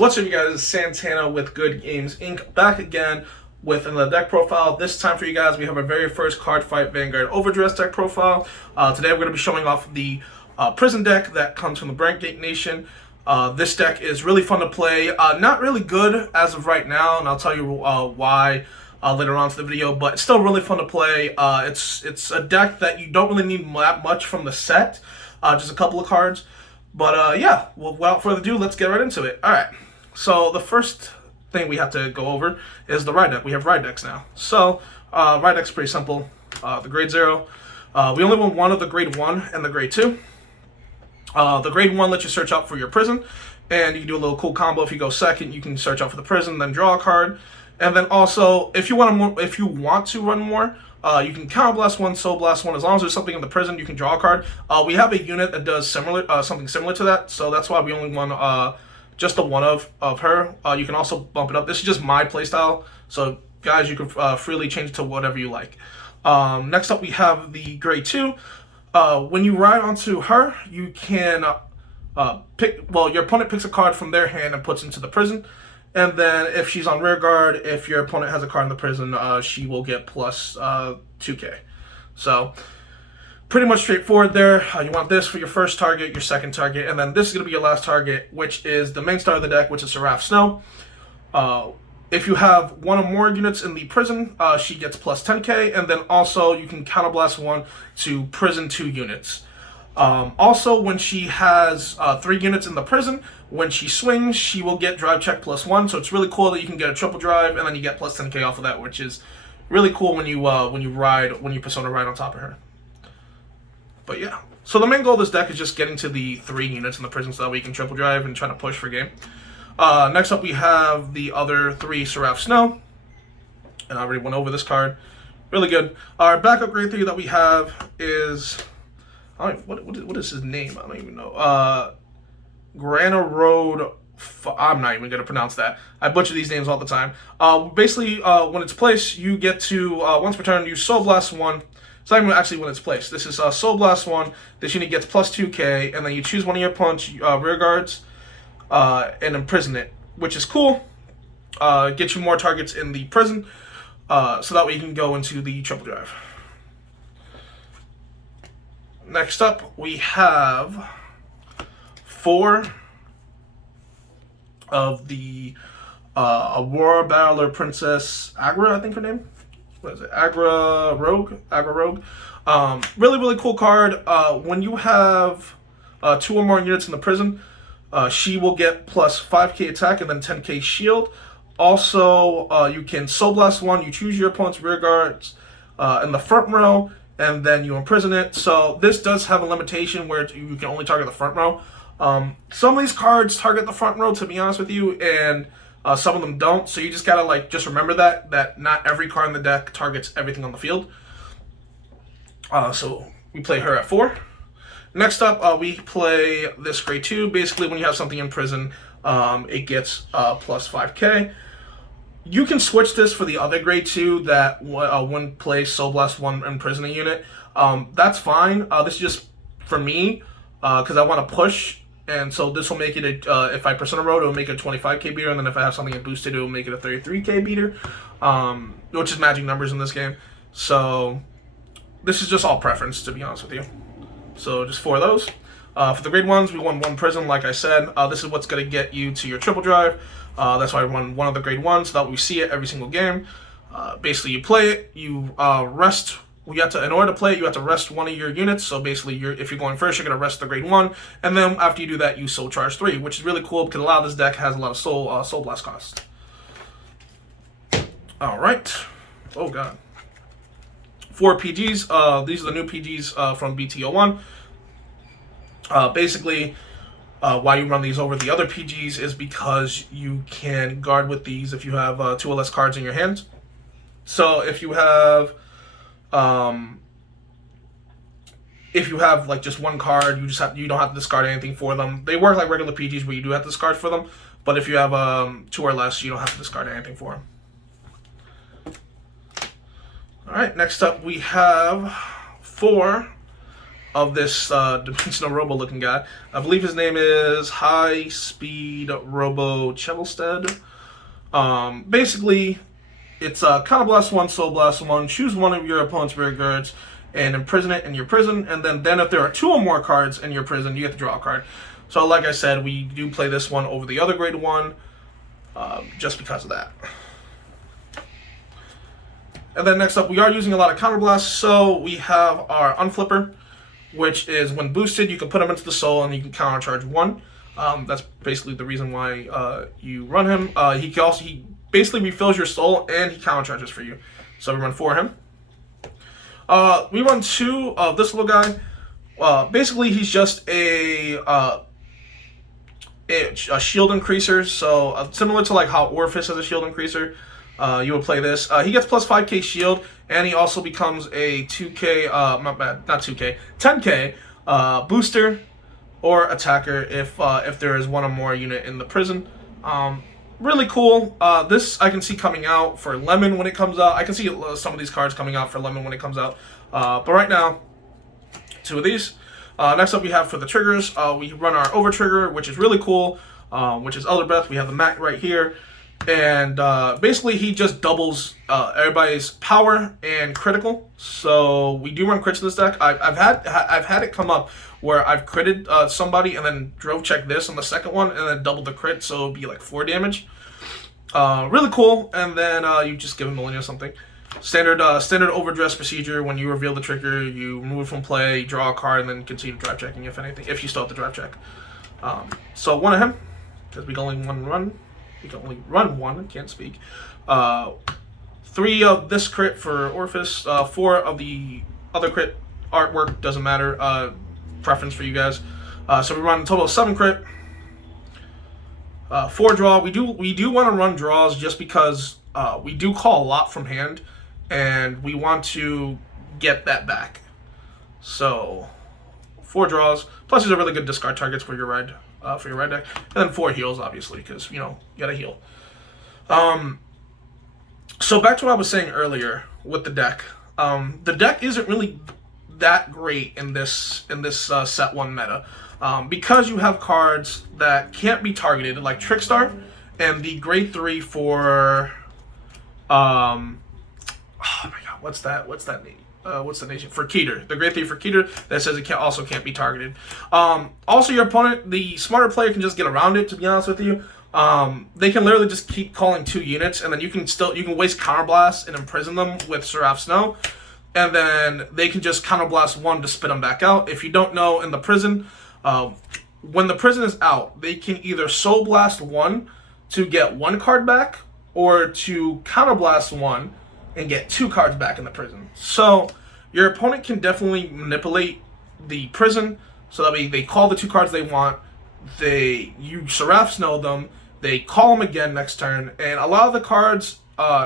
What's up, you guys? It's Santana with Good Games Inc. Back again with another deck profile. This time for you guys, we have our very first Cardfight Vanguard Overdress deck profile. Today we're going to be showing off the prison deck that comes from the Brandt Nation. This deck is really fun to play. Not really good as of right now, and I'll tell you why later on in the video, but it's still really fun to play. It's a deck that you don't really need that much from the set, just a couple of cards. But yeah, well, without further ado, let's get right into it. All right, so the first thing we have to go over is the ride deck. We have ride decks now. So ride deck's pretty simple. The grade 0. We only want one of the grade 1 and the grade 2. The grade 1 lets you search out for your prison, and you can do a little cool combo. If you go second, you can search out for the prison, then draw a card. And then also, if you want to run more, you can counter blast one, soul blast one. As long as there's something in the prison, you can draw a card. We have a unit that does something similar to that, so that's why we only want just the one of her. You can also bump it up. This is just my playstyle, so guys, you can freely change it to whatever you like. Next up, we have the grade 2. When you ride onto her, you can your opponent picks a card from their hand and puts into the prison. And then if she's on rear guard, if your opponent has a card in the prison, she will get plus 2k. So pretty much straightforward there. You want this for your first target, your second target, and then this is going to be your last target, which is the main star of the deck, which is Seraph Snow. If you have one or more units in the prison, she gets plus 10k, and then also you can counterblast one to prison 2 units. Also, when she has 3 units in the prison, when she swings, she will get drive check plus 1. So it's really cool that you can get a triple drive, and then you get plus 10k off of that, which is really cool when you persona ride on top of her. But yeah, so the main goal of this deck is just getting to the 3 units in the prison so that way you can triple drive and try to push for game. Next up, we have the other 3 Seraph Snow, and I already went over this card. Really good. Our backup grade 3 that we have is, what is his name? I don't even know. Grana Road. I'm not even going to pronounce that. I butcher these names all the time. Basically, when it's placed, you get to, once per turn, you Soul Blast 1. It's not even actually when it's placed. This is Soul Blast 1. This unit gets plus 2k, and then you choose one of your opponent's rear guards and imprison it, which is cool. Get you more targets in the prison, so that way you can go into the triple drive. Next up, we have 4 of the Aurora Battler Princess Agra, I think her name. What is it? Agra Rogue. Really, really cool card. When you have 2 or more units in the prison, she will get plus 5k attack and then 10k shield. Also, you can Soul Blast 1. You choose your opponent's rear guards in the front row, and then you imprison it. So this does have a limitation where you can only target the front row. Some of these cards target the front row, to be honest with you, and some of them don't. So you just gotta just remember that not every card in the deck targets everything on the field. So we play her at 4. Next up, we play this grade 2. Basically, when you have something in prison, it gets plus 5k. You can switch this for the other grade 2 that when play Soul Blast 1 imprison a unit. That's fine. This is just for me because I want to push. And so this will make it if I persona road, it will make it a 25k beater, and then if I have something boosted, it will make it a 33k beater, which is magic numbers in this game. So this is just all preference, to be honest with you. So just 4 of those. For the grade 1s, we won 1 prison, like I said. This is what's going to get you to your triple drive. That's why I won 1 of the grade 1s, so that we see it every single game. Basically, you play it, you rest. In order to play it, you have to rest 1 of your units. So basically, if you're going first, you're going to rest the grade 1. And then after you do that, you Soul Charge 3, which is really cool because a lot of this deck has a lot of Soul Blast cost. Alright. Oh, God. 4 PGs. These are the new PGs from BT01. Basically, why you run these over the other PGs is because you can guard with these if you have 2 or less cards in your hands. So if you have just 1 card, you don't have to discard anything for them. They work like regular PGs where you do have to discard for them, but if you have 2 or less, you don't have to discard anything for them. All right, next up we have 4 of this dimensional robo looking guy. I believe his name is High Speed Robo Chevelstead. Basically, it's Counter Blast 1, Soul Blast 1, choose one of your opponent's rear guards and imprison it in your prison, and then if there are 2 or more cards in your prison, you get to draw a card. So like I said, we do play this one over the other grade 1, just because of that. And then next up, we are using a lot of Counter Blast, so we have our Unflipper, which is when boosted, you can put him into the soul and you can counter charge 1. That's basically the reason why you run him. He basically refills your soul and he counter charges for you. So we run 4 of him. We run 2 of this little guy. Basically, he's just a shield increaser. So similar to like how Orifice has a shield increaser, you would play this. He gets plus 5k shield, and he also becomes a 2k, not 2k, 10k booster or attacker if there is 1 or more unit in the prison. Really cool. This I can see coming out for Lemon when it comes out. I can see some of these cards coming out for Lemon when it comes out. But right now, 2 of these. Next up we have for the triggers, we run our Over Trigger, which is really cool, which is Overdress. We have the Mat right here. And basically he just doubles everybody's power and critical. So we do run crits in this deck. I've had it come up where I've critted somebody and then drove check this on the second one and then doubled the crit, so it'd be like 4 damage. Really cool. And then you just give him a or something. Standard Overdress procedure. When you reveal the trigger, you remove it from play, draw a card, and then continue drive checking if anything. If you still have the drive check. So 1 of him, because we can only run 1. Can't speak. 3 of this crit for Orifice. 4 of the other crit artwork. Doesn't matter. Preference for you guys. So we run a total of 7 crit. 4 draw. We do want to run draws just because we do call a lot from hand, and we want to get that back. So 4 draws. Plus, these are really good discard targets for your ride deck, and then 4 heals, obviously, because you gotta heal. So back to what I was saying earlier with the deck. The deck isn't really that great in this set 1 meta, because you have cards that can't be targeted, like Trickstar, and the grade 3 for oh my god, what's that name? What's the nation? For Keter. The grade 3 for Keter that says it also can't be targeted. Also, your opponent, the smarter player, can just get around it, to be honest with you. They can literally just keep calling 2 units, and then you can waste Counterblast and imprison them with Seraph Snow, and then they can just Counterblast 1 to spit them back out. If you don't know, in the prison, when the prison is out, they can either Soul Blast 1 to get 1 card back, or to Counterblast 1 and get 2 cards back in the prison. So your opponent can definitely manipulate the prison so that they call the 2 cards they want, you Seraph Snow them, they call them again next turn, and a lot of the cards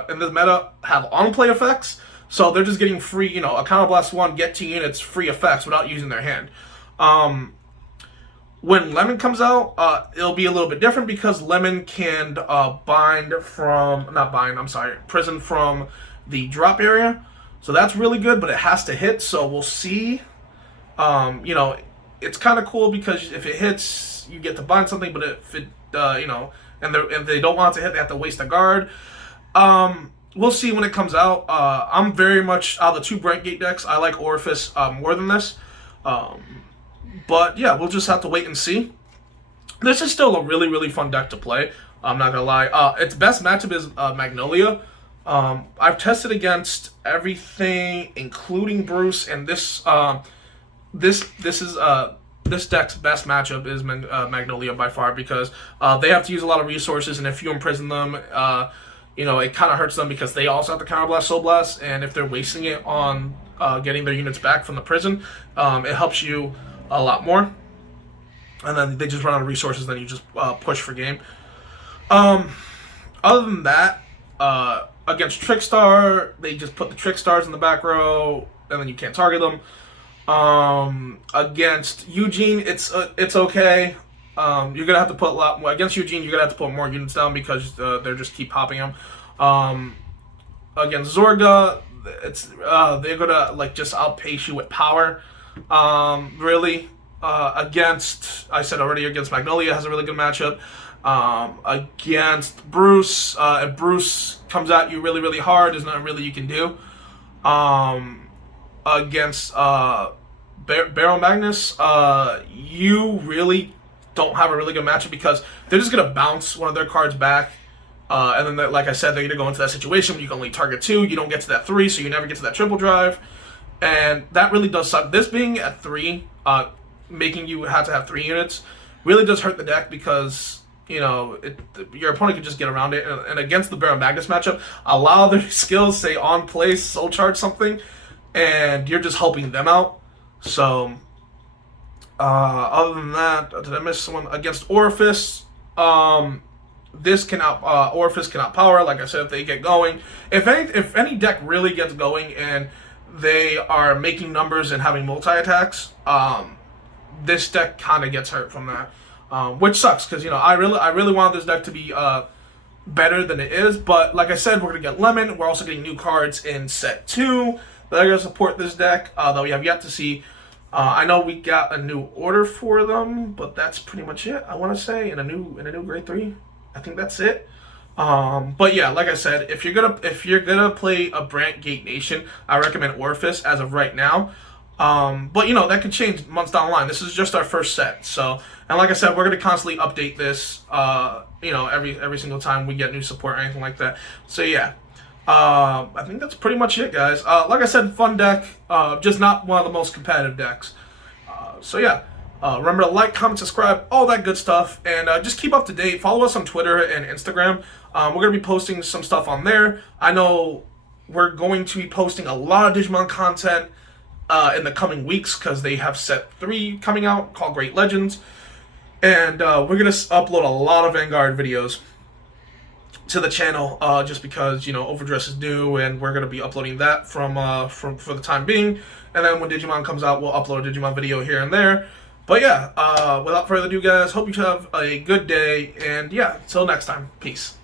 in the meta have on-play effects, so they're just getting free, a Counterblast 1, get 2 units, free effects without using their hand. When Lemon comes out, it'll be a little bit different because Lemon can prison from the drop area. So that's really good, but it has to hit, so we'll see. It's kind of cool because if it hits, you get to bind something, but if it, and they don't want it to hit, they have to waste a guard. We'll see when it comes out. I'm very much out of the 2 Brandt Gate decks. I like Orifice more than this. But yeah, we'll just have to wait and see. This is still a really, really fun deck to play. I'm not gonna lie. Its best matchup is Magnolia. I've tested against everything, including Bruce, and this deck's best matchup is Magnolia by far, because they have to use a lot of resources, and if you imprison them, it kind of hurts them because they also have to Counterblast, Soul Blast, and if they're wasting it on getting their units back from the prison, it helps you a lot more. And then they just run out of resources, then you just push for game. Other than that, against Trickstar, they just put the Trickstars in the back row, and then you can't target them. Against Eugene, it's okay. You're gonna have to put a lot more against Eugene. You're gonna have to put more units down because they're just keep popping them. Against Zorga, they're gonna just outpace you with power. Really, against, I said already, against Magnolia has a really good matchup. Against Bruce, if Bruce comes at you really, really hard, there's nothing really you can do. Against Baron Magnus, you really don't have a really good matchup because they're just gonna bounce one of their cards back, and then like I said, they're gonna go into that situation where you can only target 2, you don't get to that 3, so you never get to that triple drive, and that really does suck. This being at 3, making you have to have 3 units, really does hurt the deck because your opponent can just get around it. And against the Baron Magnus matchup, a lot of their skills say on place, soul charge something, and you're just helping them out. So, other than that, did I miss someone? Against Orifice, this cannot Orifice cannot power. Like I said, if they get going, if any deck really gets going and they are making numbers and having multi attacks, this deck kind of gets hurt from that. Which sucks because I really want this deck to be better than it is. But like I said, we're gonna get Lemon. We're also getting new cards in set 2 that are gonna support this deck. Though we have yet to see. I know we got a new order for them, but that's pretty much it. I want to say in a new grade 3. I think that's it. But yeah, like I said, if you're gonna play a Brandt Gate Nation, I recommend Orifice as of right now. But that could change months down the line. This is just our first set, so, and like I said, we're gonna constantly update this, every single time we get new support or anything like that. So yeah, I think that's pretty much it, guys. Like I said, fun deck, just not one of the most competitive decks. So yeah, remember to like, comment, subscribe, all that good stuff, and just keep up to date. Follow us on Twitter and Instagram. We're gonna be posting some stuff on there. I know we're going to be posting a lot of Digimon content in the coming weeks because they have set 3 coming out called Great Legends, and we're gonna upload a lot of Vanguard videos to the channel just because Overdress is new, and we're gonna be uploading that from for the time being. And then when Digimon comes out, we'll upload a Digimon video here and there. But yeah, without further ado, guys, hope you have a good day, and yeah, until next time, peace.